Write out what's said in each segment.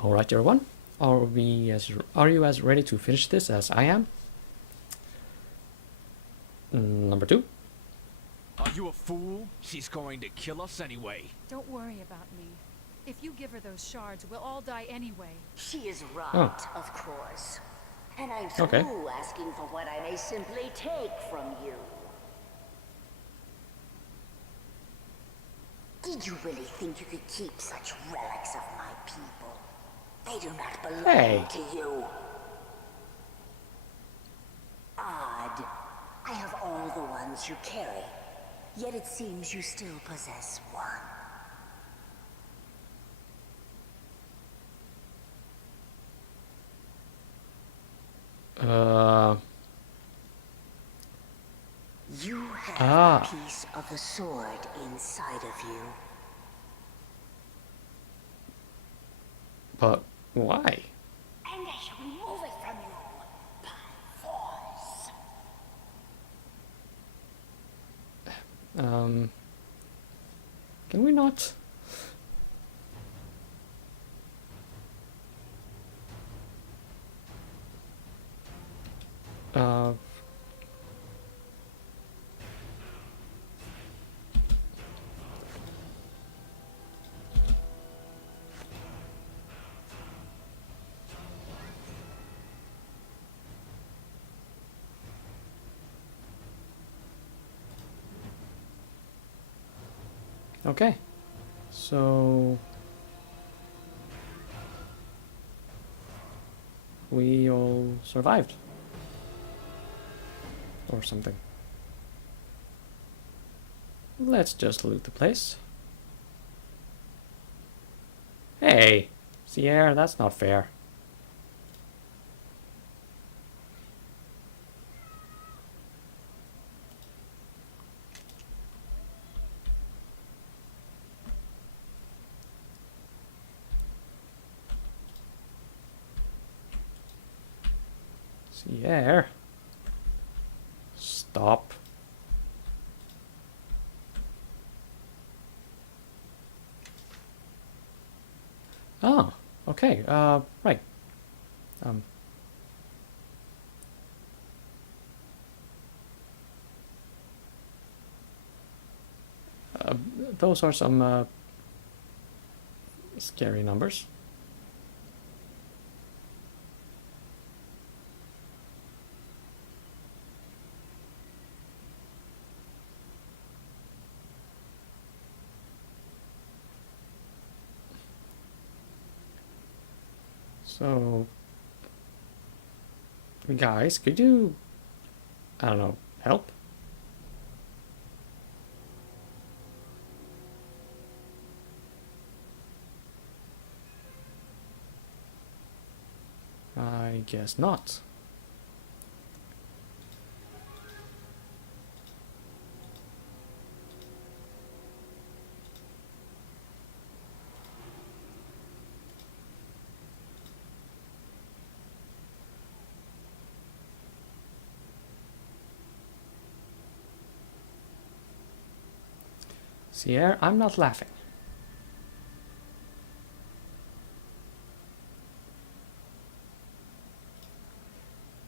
Alright, everyone. Are you as ready to finish this as I am? Number 2. Are you a fool? She's going to kill us anyway. Don't worry about me. If you give her those shards, we'll all die anyway. She is right, Oh. of course. And I'm Okay. through asking for what I may simply take from you. Did you really think you could keep such relics of my people? They do not belong Hey. to you. Odd. I have all the ones you carry, yet it seems you still possess one. You have a piece of the sword inside of you. But why? And I shall remove it from you by force. Can we not? Okay. So we all survived. Or something. Let's just loot the place. Hey! Sierra, that's not fair. Sierra. Stop. Oh, okay, right. Those are some scary numbers. So, guys, could you, I don't know, help? I guess not. Sierra, I'm not laughing.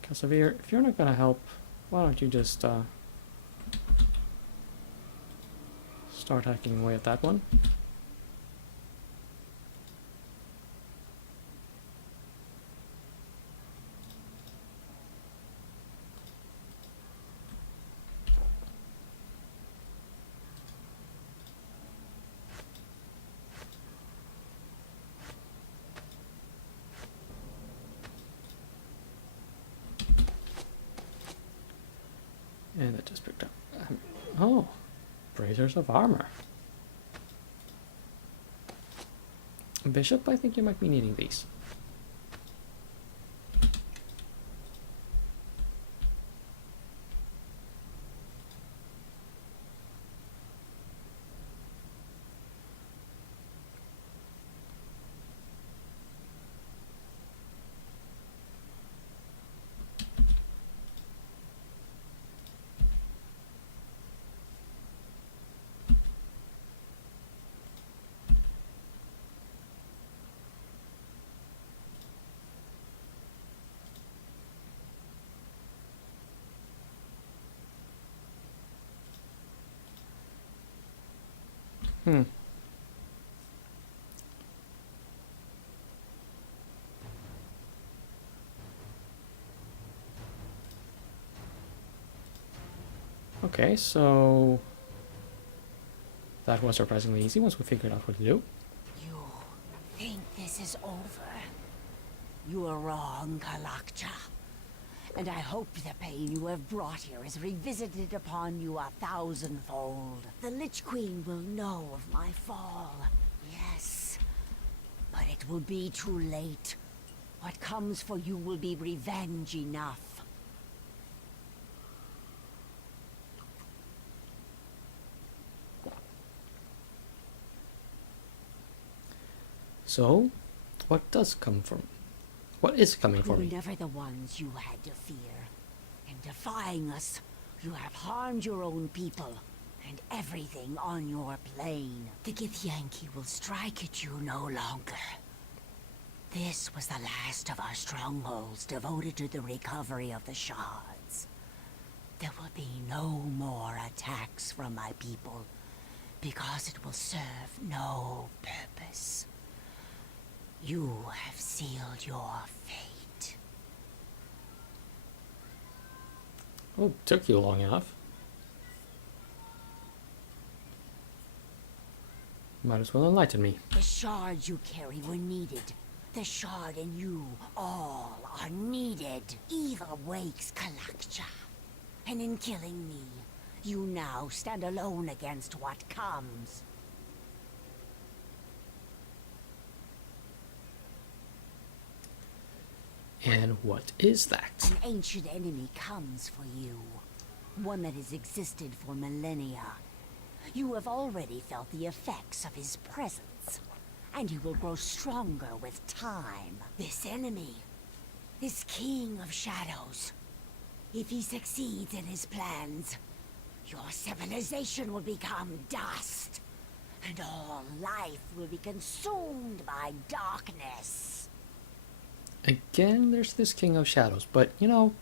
Kasavir, if you're not gonna help, why don't you just start hacking away at that one? And it just picked up. Oh, braziers of armor. Bishop, I think you might be needing these. Hmm. Okay, so that was surprisingly easy once we figured out what to do. You think this is over? You are wrong, Kalakcha. And I hope the pain you have brought here is revisited upon you 1,000-fold. The Lich Queen will know of my fall, yes. But it will be too late. What comes for you will be revenge enough. So, what is coming for We me? were never the ones you had to fear. In defying us, you have harmed your own people and everything on your plane. The Githyanki will strike at you no longer. This was the last of our strongholds devoted to the recovery of the shards. There will be no more attacks from my people, because it will serve no purpose. You have sealed your fate. Oh, took you long enough. Might as well enlighten me. The shards you carry were needed. The shard and you all are needed. Evil wakes Kalakcha. And in killing me, you now stand alone against what comes. And what is that? An ancient enemy comes for you. One that has existed for millennia. You have already felt the effects of his presence. And he will grow stronger with time. This enemy. This king of shadows. If he succeeds in his plans, your civilization will become dust. And all life will be consumed by darkness. Again, there's this King of Shadows, but you know,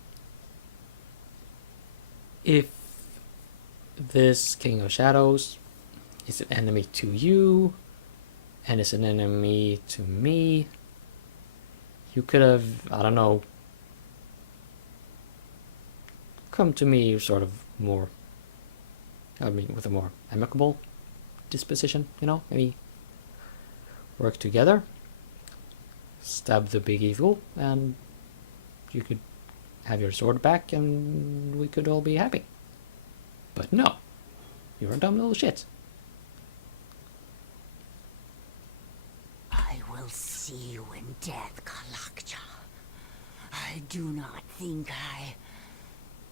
if this King of Shadows is an enemy to you, and is an enemy to me, you could have, I don't know, come to me sort of more, I mean, with a more amicable disposition, you know, maybe work together. Stab the big evil, and you could have your sword back, and we could all be happy. But no, you're a dumb little shit. I will see you in death, Kalakcha. I do not think I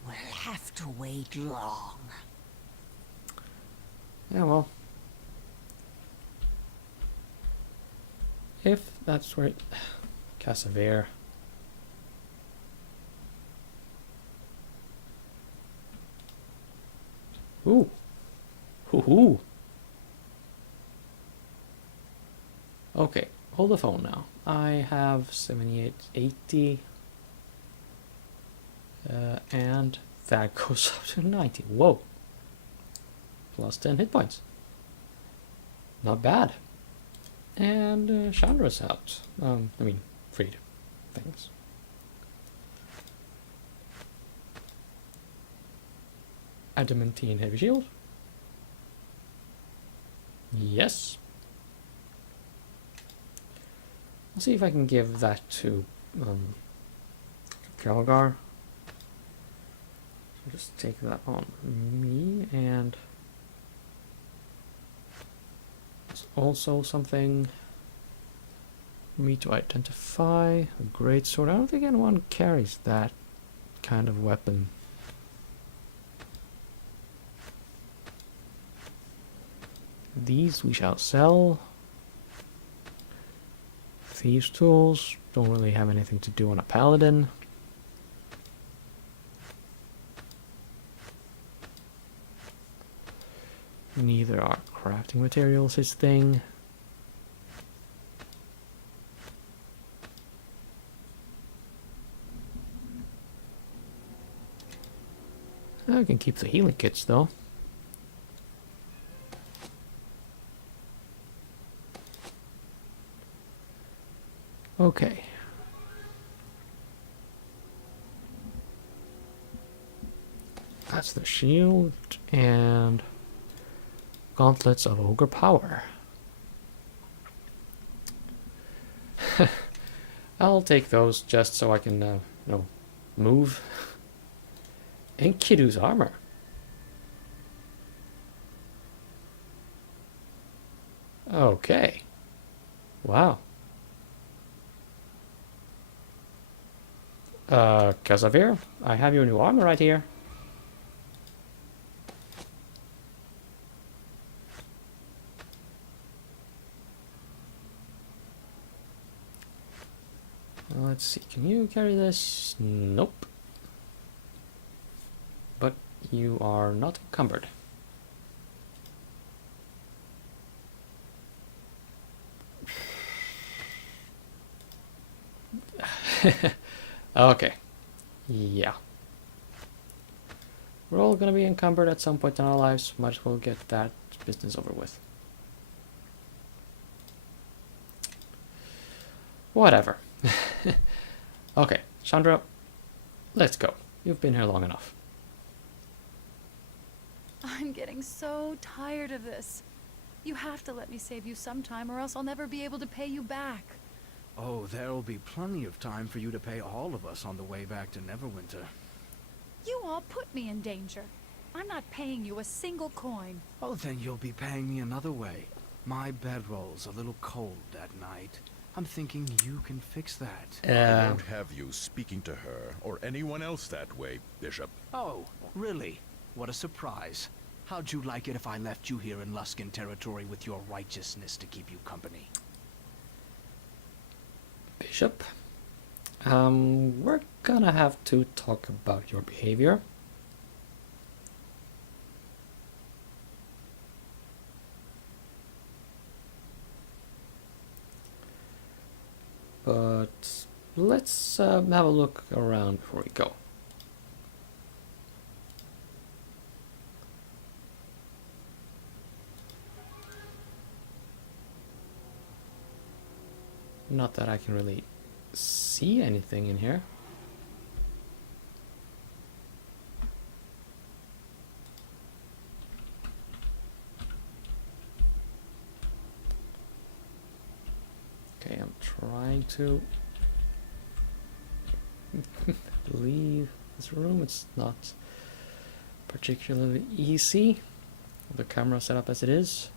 will have to wait long. Yeah, well, if that's right, Cassavere. Ooh, hoo. Okay, hold the phone now. I have 78, 80, and that goes up to 90. Whoa, plus 10 hit points. Not bad. And Chandra's out. I mean, freed. Things. Adamantine heavy shield. Yes. Let's see if I can give that to Kelgar. So just take that on me, and it's also something for me to identify. A great sword. I don't think anyone carries that kind of weapon. These we shall sell. Thieves' tools don't really have anything to do on a paladin. Neither are crafting materials his thing. I can keep the healing kits though. Okay. That's the shield and gauntlets of ogre power. I'll take those just so I can, you know, move. And Kidu's armor. Okay. Wow. Casimir, I have your new armor right here. Let's see, can you carry this? Nope. But you are not encumbered. Okay. Yeah. We're all gonna be encumbered at some point in our lives. Might as well get that business over with. Whatever. Okay, Chandra, let's go. You've been here long enough. I'm getting so tired of this. You have to let me save you sometime, or else I'll never be able to pay you back. Oh, there'll be plenty of time for you to pay all of us on the way back to Neverwinter. You all put me in danger. I'm not paying you a single coin. Oh, then you'll be paying me another way. My bedroll's a little cold that night. I'm thinking you can fix that. I won't have you speaking to her or anyone else that way, Bishop. Oh, really? What a surprise. How'd you like it if I left you here in Luskan territory with your righteousness to keep you company? Bishop, we're gonna have to talk about your behavior. But let's have a look around before we go. Not that I can really see anything in here. Okay, I'm trying to leave this room. It's not particularly easy with the camera set up as it is.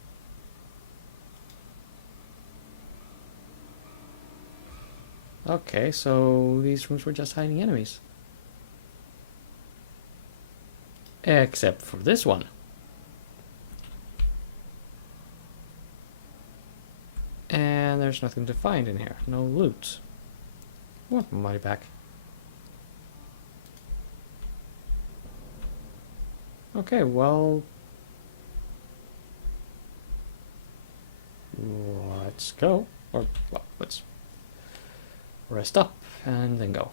Okay, so these rooms were just hiding enemies. Except for this one. And there's nothing to find in here. No loot. I want my money back. Okay, well... let's go. Or, well, let's rest up and then go.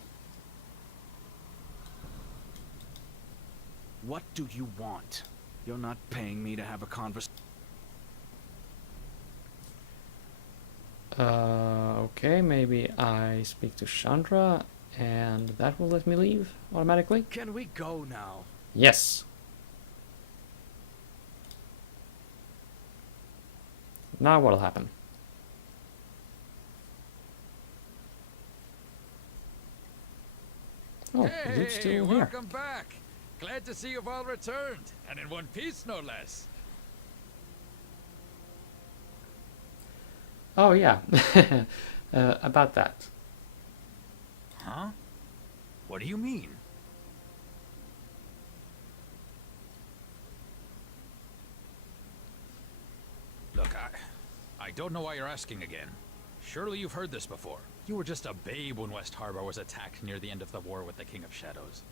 What do you want? You're not paying me to have a conversation. Okay, maybe I speak to Chandra and that will let me leave automatically? Can we go now? Yes. Now what'll happen? Oh, Luke's still here. Welcome back. Glad to see you've all returned, and in one piece, no less. Oh yeah, about that. Huh? What do you mean? Look, I don't know why you're asking again. Surely you've heard this before. You were just a babe when West Harbor was attacked near the end of the war with the King of Shadows.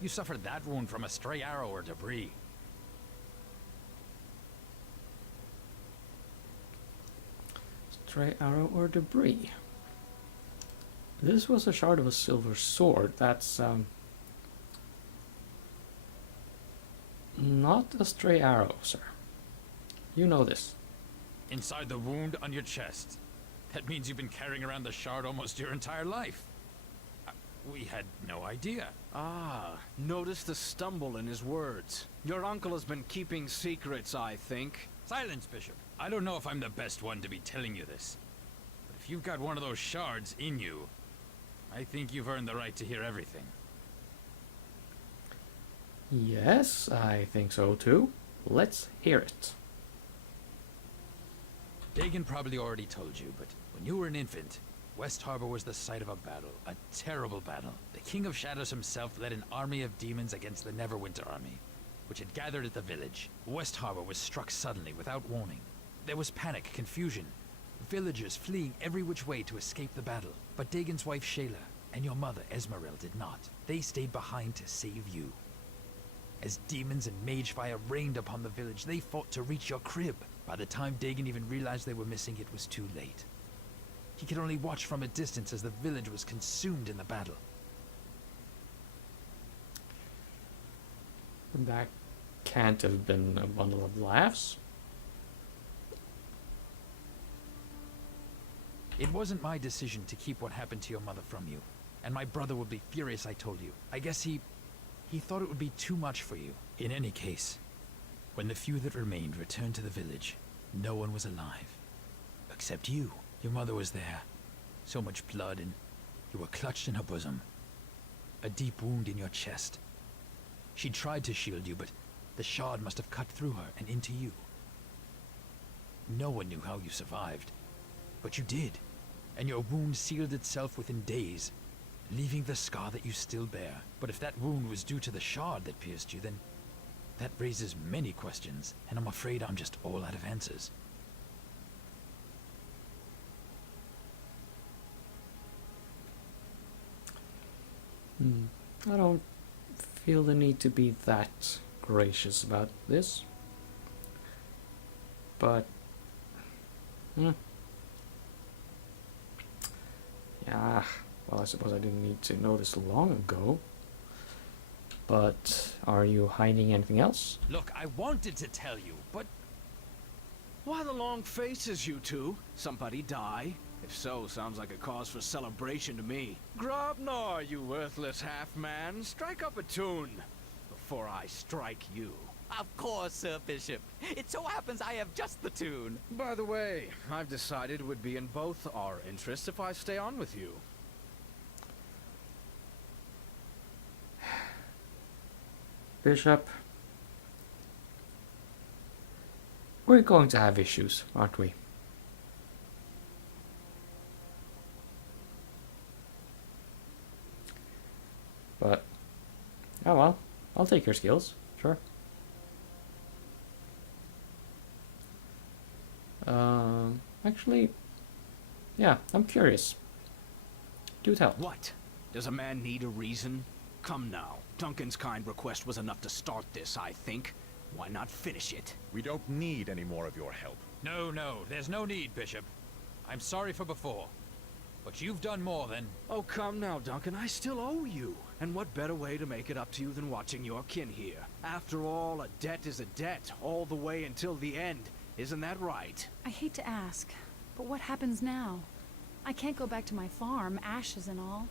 You suffered that wound from a stray arrow or debris. Stray arrow or debris. This was a shard of a silver sword. That's not a stray arrow, sir. You know this. Inside the wound on your chest. That means you've been carrying around the shard almost your entire life. We had no idea. Ah, notice the stumble in his words. Your uncle has been keeping secrets, I think. Silence, Bishop. I don't know if I'm the best one to be telling you this. But if you've got one of those shards in you, I think you've earned the right to hear everything. Yes, I think so too. Let's hear it. Dagon probably already told you, but when you were an infant, West Harbor was the site of a battle, a terrible battle. The King of Shadows himself led an army of demons against the Neverwinter army, which had gathered at the village. West Harbor was struck suddenly, without warning. There was panic, confusion, villagers fleeing every which way to escape the battle. But Dagon's wife Shayla and your mother Esmeril did not. They stayed behind to save you. As demons and mage fire rained upon the village, they fought to reach your crib. By the time Dagon even realized they were missing, it was too late. He could only watch from a distance as the village was consumed in the battle. That can't have been a bundle of laughs. It wasn't my decision to keep what happened to your mother from you. And my brother would be furious I told you. I guess he thought it would be too much for you. In any case, when the few that remained returned to the village, no one was alive. Except you. Your mother was there. So much blood, and you were clutched in her bosom. A deep wound in your chest. She tried to shield you, but the shard must have cut through her and into you. No one knew how you survived, but you did, and your wound sealed itself within days, leaving the scar that you still bear. But if that wound was due to the shard that pierced you, then that raises many questions, and I'm afraid I'm just all out of answers. I don't feel the need to be that gracious about this. But yeah, well, I suppose I didn't need to know this long ago. But are you hiding anything else? Look, I wanted to tell you, but Why the long faces, you two? Somebody die? If so, sounds like a cause for celebration to me. Grobnar, you worthless half-man, strike up a tune before I strike you. Of course, Sir Bishop. It so happens I have just the tune. By the way, I've decided it would be in both our interests if I stay on with you. Bishop, we're going to have issues, aren't we? But, oh well, I'll take your skills, sure. Actually, yeah, I'm curious. Do tell. What? Does a man need a reason? Come now. Duncan's kind request was enough to start this, I think. Why not finish it? We don't need any more of your help. no, there's no need, Bishop. I'm sorry for before, but you've done more than... Oh, come now, Duncan. I still owe you. And what better way to make it up to you than watching your kin here? After all, a debt is a debt, all the way until the end. Isn't that right? I hate to ask, but what happens now? I can't go back to my farm, ashes and all.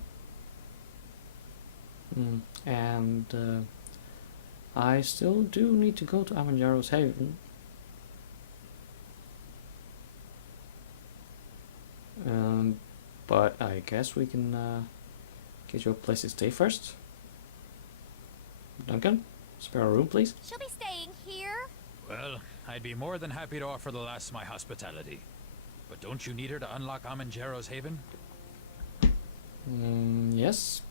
And I still do need to go to Amanjaro's Haven. But I guess we can get you a place to stay first. Duncan, spare a room, please. She'll be staying here. Well, I'd be more than happy to offer the lass my hospitality. But don't you need her to unlock Amanjaro's Haven? Yes.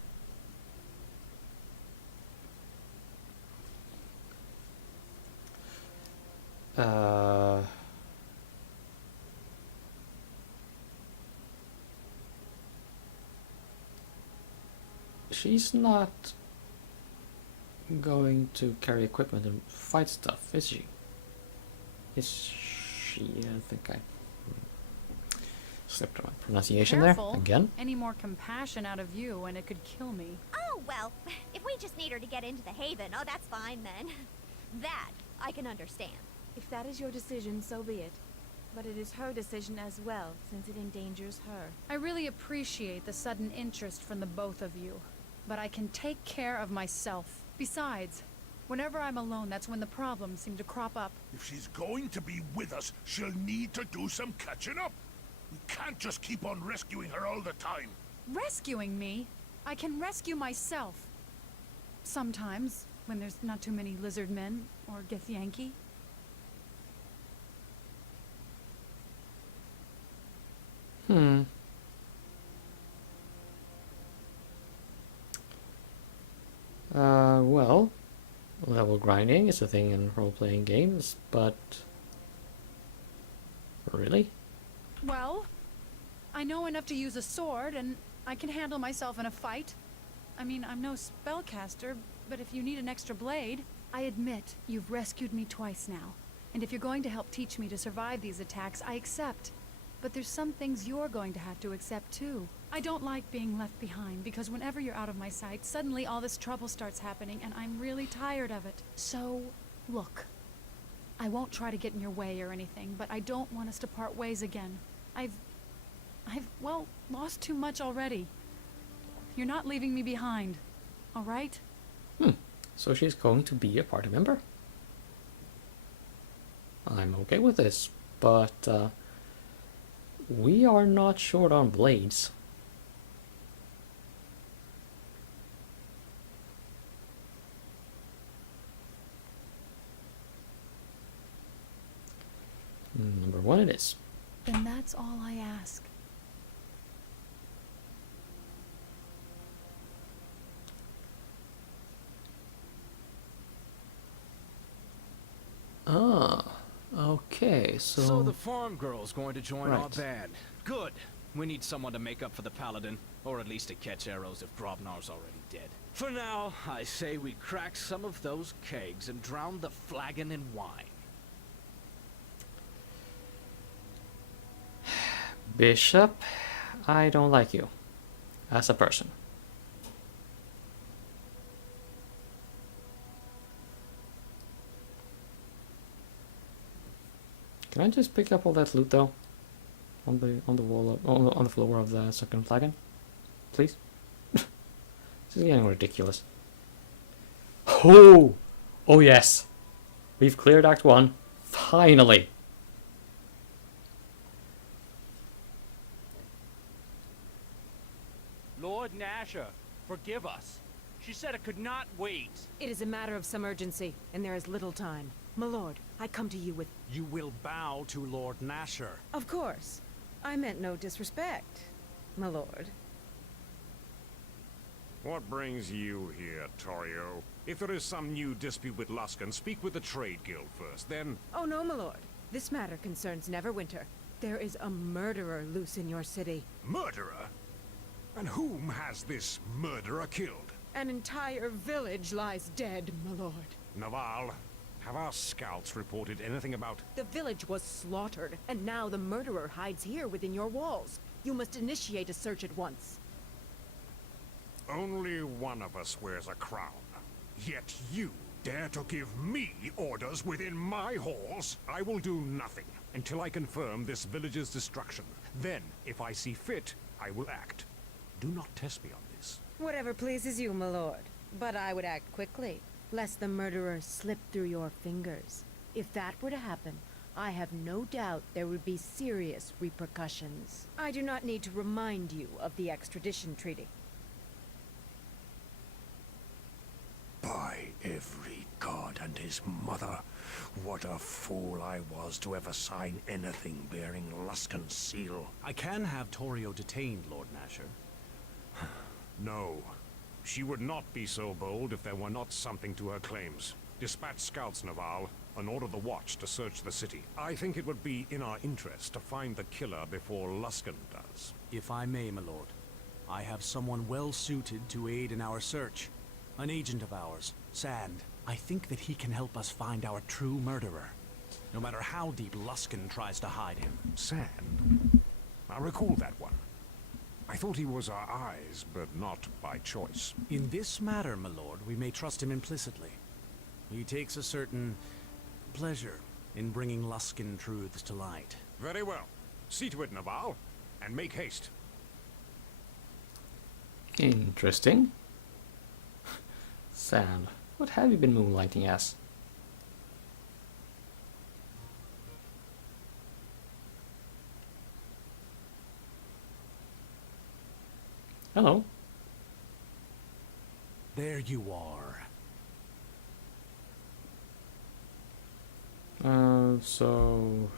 She's not going to carry equipment and fight stuff, is she? Is she? I think I slipped on my pronunciation Careful. there again. Any more compassion out of you and it could kill me. Oh, well, if we just need her to get into the Haven, oh, that's fine then. That I can understand. If that is your decision, so be it. But it is her decision as well, since it endangers her. I really appreciate the sudden interest from the both of you, but I can take care of myself. Besides, whenever I'm alone, that's when the problems seem to crop up. If she's going to be with us, she'll need to do some catching up. We can't just keep on rescuing her all the time. Rescuing me? I can rescue myself. Sometimes, when there's not too many lizard men or Githyanki. Well, level grinding is a thing in role-playing games, but... Really? Well, I know enough to use a sword, and I can handle myself in a fight. I mean, I'm no spellcaster, but if you need an extra blade... I admit, you've rescued me twice now. And if you're going to help teach me to survive these attacks, I accept. But there's some things you're going to have to accept too. I don't like being left behind, because whenever you're out of my sight, suddenly all this trouble starts happening, and I'm really tired of it. So, look. I won't try to get in your way or anything, but I don't want us to part ways again. I've, well, lost too much already. You're not leaving me behind, all right? So she's going to be a party member? I'm okay with this, but we are not short on blades. Number one it is. Then that's all I ask. Ah, okay, so... So the farm girl's going to join our Right. band. Good. We need someone to make up for the paladin, or at least to catch arrows if Grobnar's already dead. For now, I say we crack some of those kegs and drown the flagon in wine. Bishop, I don't like you as a person. Can I just pick up all that loot though? On the wall on the floor of the second flagon? Please? This is getting ridiculous. Oh! Oh yes! We've cleared Act 1. Finally! Lord Nasher, forgive us. She said it could not wait. It is a matter of some urgency, and there is little time. My lord, I come to you with... You will bow to Lord Nasher. Of course. I meant no disrespect, my lord. What brings you here, Torio? If there is some new dispute with Luskan, speak with the Trade Guild first, then... Oh no, my lord. This matter concerns Neverwinter. There is a murderer loose in your city. Murderer? And whom has this murderer killed? An entire village lies dead, my lord. Naval, have our scouts reported anything about... The village was slaughtered, and now the murderer hides here within your walls. You must initiate a search at once. Only one of us wears a crown. Yet you dare to give me orders within my halls? I will do nothing until I confirm this village's destruction. Then, if I see fit, I will act. Do not test me on this. Whatever pleases you, my lord. But I would act quickly, lest the murderer slip through your fingers. If that were to happen, I have no doubt there would be serious repercussions. I do not need to remind you of the extradition treaty. By every god and his mother, what a fool I was to ever sign anything bearing Luskan's seal. I can have Torio detained, Lord Nasher. No. She would not be so bold if there were not something to her claims. Dispatch scouts, Naval, and order the Watch to search the city. I think it would be in our interest to find the killer before Luskan does. If I may, my lord, I have someone well suited to aid in our search. An agent of ours, Sand. I think that he can help us find our true murderer, no matter how deep Luskan tries to hide him. Sand? I recall that one. I thought he was our eyes, but not by choice. In this matter, my lord, we may trust him implicitly. He takes a certain pleasure in bringing Luskan truths to light. Very well. See to it, Naval, and make haste. Interesting. Sam, what have you been moonlighting as? Hello. There you are. So...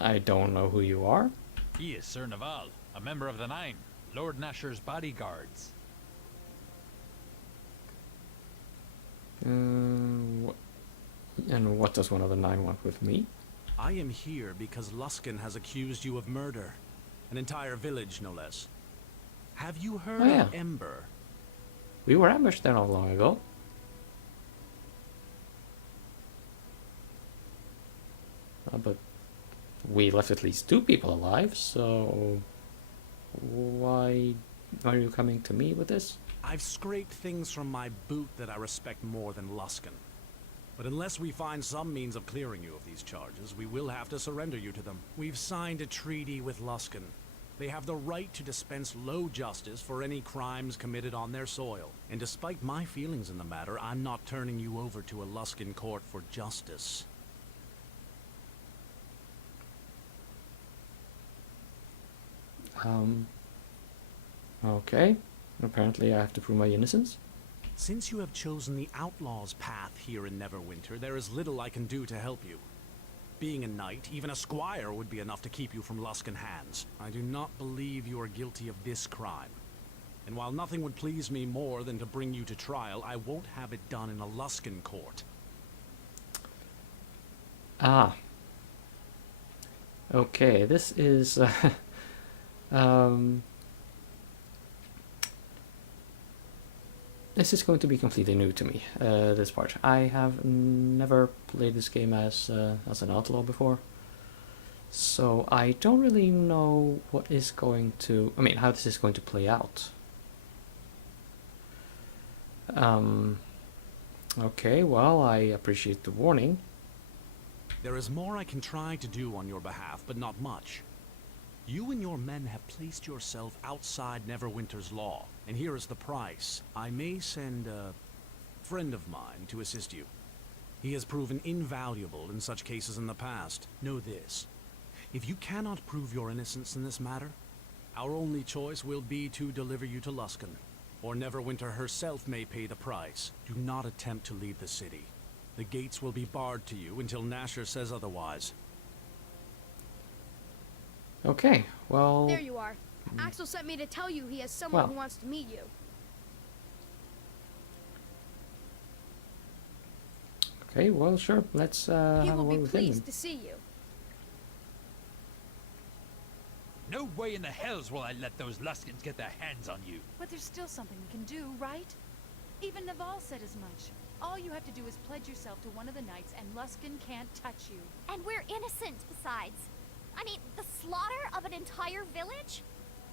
I don't know who you are. He is Sir Naval, a member of the Nine, Lord Nasher's bodyguards. And what does one of the Nine want with me? I am here because Luskan has accused you of murder. An entire village, no less. Have you heard of Ember? We were ambushed there not long ago. But we left at least 2 people alive, so why are you coming to me with this? I've scraped things from my boot that I respect more than Luskan. But unless we find some means of clearing you of these charges, we will have to surrender you to them. We've signed a treaty with Luskan. They have the right to dispense low justice for any crimes committed on their soil. And despite my feelings in the matter, I'm not turning you over to a Luskan court for justice. Okay. Apparently I have to prove my innocence. Since you have chosen the outlaw's path here in Neverwinter, there is little I can do to help you. Being a knight, even a squire would be enough to keep you from Luskan hands. I do not believe you are guilty of this crime. And while nothing would please me more than to bring you to trial, I won't have it done in a Luskan court. Ah. Okay, this is... this is going to be completely new to me, this part. I have never played this game as an outlaw before. So I don't really know what is going to... I mean, how this is going to play out. Okay, well, I appreciate the warning. There is more I can try to do on your behalf, but not much. You and your men have placed yourself outside Neverwinter's law, and here is the price. I may send a friend of mine to assist you. He has proven invaluable in such cases in the past. Know this. If you cannot prove your innocence in this matter, our only choice will be to deliver you to Luskan, or Neverwinter herself may pay the price. Do not attempt to leave the city. The gates will be barred to you until Nasher says otherwise. Okay, well... There you are. Axel sent me to tell you he has someone who wants to meet you. Okay, well, sure. Let's have a word with him. He will be pleased to see you. No way in the hells will I let those Luskans get their hands on you. But there's still something we can do, right? Even Naval said as much. All you have to do is pledge yourself to one of the knights and Luskan can't touch you. And we're innocent, besides. I mean, the slaughter of an entire village?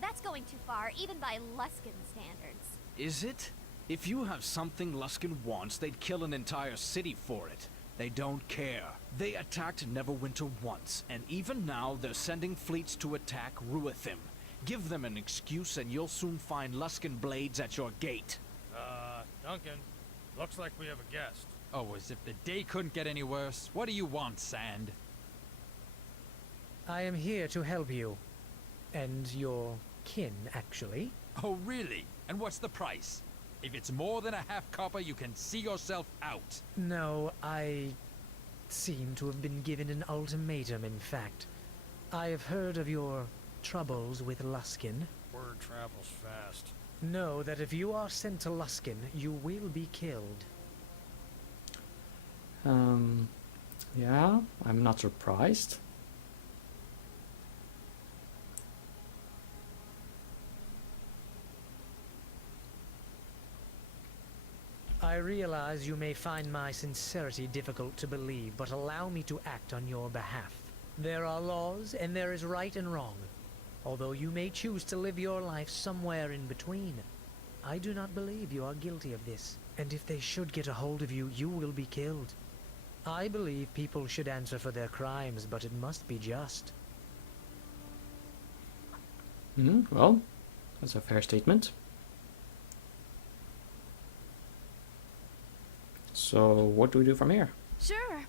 That's going too far, even by Luskan standards. Is it? If you have something Luskan wants, they'd kill an entire city for it. They don't care. They attacked Neverwinter once, and even now they're sending fleets to attack Ruithim. Give them an excuse and you'll soon find Luskan blades at your gate. Duncan, looks like we have a guest. Oh, as if the day couldn't get any worse. What do you want, Sand? I am here to help you. And your kin, actually. Oh, really? And what's the price? If it's more than a half copper, you can see yourself out. No, I seem to have been given an ultimatum, in fact. I have heard of your troubles with Luskan. Word travels fast. Know that if you are sent to Luskan, you will be killed. Yeah, I'm not surprised. I realize you may find my sincerity difficult to believe, but allow me to act on your behalf. There are laws, and there is right and wrong. Although you may choose to live your life somewhere in between, I do not believe you are guilty of this. And if they should get a hold of you, you will be killed. I believe people should answer for their crimes, but it must be just. Well, that's a fair statement. So, what do we do from here? Sure.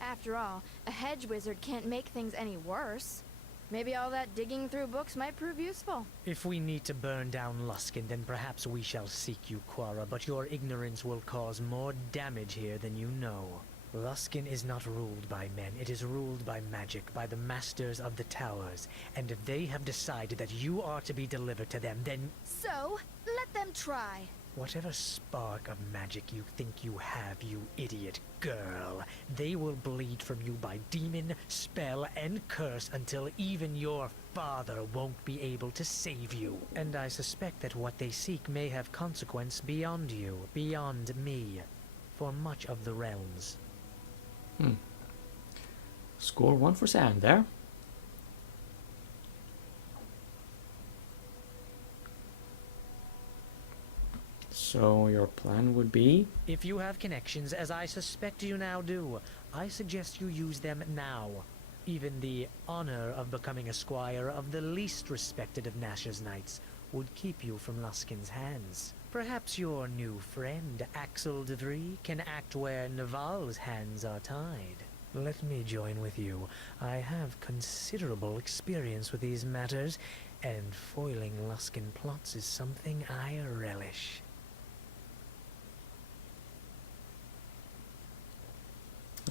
After all, a hedge wizard can't make things any worse. Maybe all that digging through books might prove useful. If we need to burn down Luskan, then perhaps we shall seek you, Quara, but your ignorance will cause more damage here than you know. Luskan is not ruled by men, it is ruled by magic, by the masters of the towers. And if they have decided that you are to be delivered to them, then... So, let them try. Whatever spark of magic you think you have, you idiot girl, they will bleed from you by demon, spell, and curse until even your father won't be able to save you. And I suspect that what they seek may have consequence beyond you, beyond me, for much of the realms. Score 1 for Sand there. So your plan would be? If you have connections, as I suspect you now do, I suggest you use them now. Even the honor of becoming a squire of the least respected of Nash's knights would keep you from Luskan's hands. Perhaps your new friend, Axel de Vries, can act where Naval's hands are tied. Let me join with you. I have considerable experience with these matters, and foiling Luskan plots is something I relish.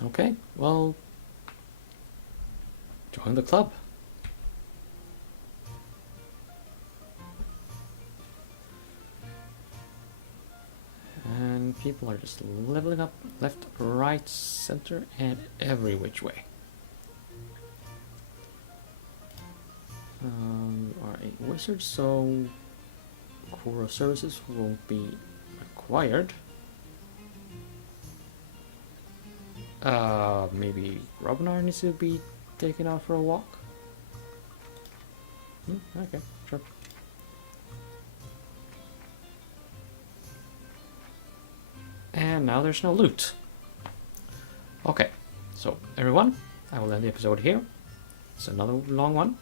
Okay, well, join the club. And people are just leveling up left, right, center, and every which way. You are a wizard, so Quora services won't be required. Maybe Robnar needs to be taken out for a walk. Okay, sure. And now there's no loot. Okay, so everyone, I will end the episode here. It's another long one.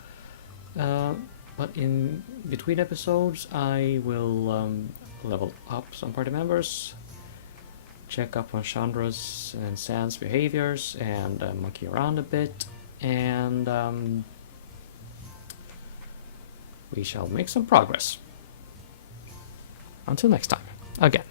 But in between episodes, I will level up some party members, check up on Chandra's and Sand's behaviors, and monkey around a bit, and we shall make some progress. Until next time, again.